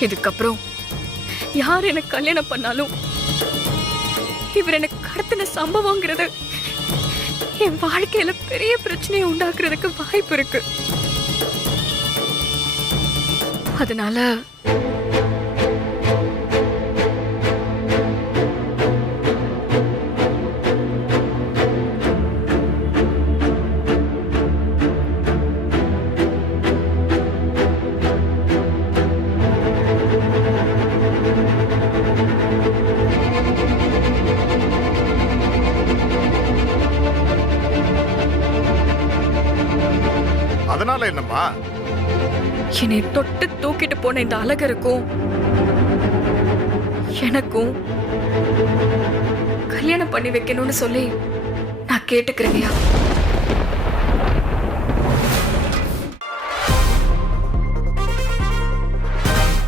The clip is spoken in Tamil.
இதுக்கப்புறம் யார் எனக்கு கல்யாணம் பண்ணாலும் இவர் எனக்கு கடத்தின சம்பவங்கிறது என் வாழ்க்கையில பெரிய பிரச்சனையை உண்டாக்குறதுக்கு வாய்ப்பு இருக்கு. அதனால அதனால என்னம்மா? என்னை தொட்டு தூக்கிட்டு போன இந்த அழகருக்கும் எனக்கும் கல்யாணம் பண்ணி வைக்கணும்னு சொல்லி நான் கேட்டுக்கிறேங்கய்யா.